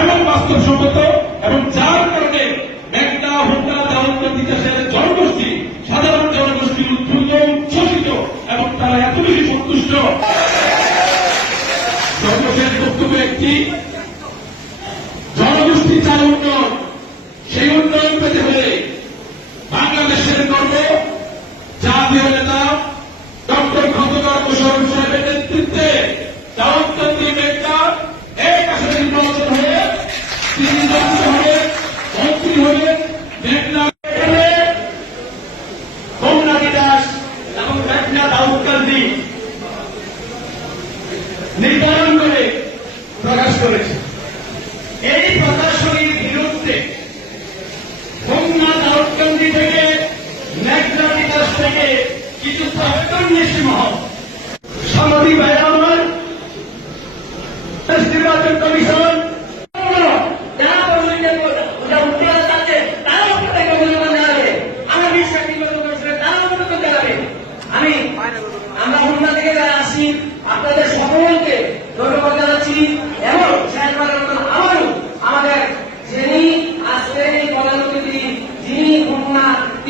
এমন বাস্তবসম্মত এবং যার কারণে মেঘনা হুন্ডা দাউদ্দ বিকাশের জনগোষ্ঠী, সাধারণ জনগোষ্ঠী উদ্ভূত, উচ্ছ্বসিত এবং তারা এত বেশি সন্তুষ্ট। সর্বশেষ বক্তব্য একটি, জনগোষ্ঠী চায় উন্নয়ন প্রকাশ করেছে এই প্রকাশনীর বিরুদ্ধে হোমনা দাউদকান্দি থেকে বিকাশ থেকে কিছু প্রত্যন্বেষী মহল। সাংবাদিক ভাইরা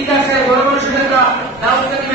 इतिहास आहे बरोबर सुद्धा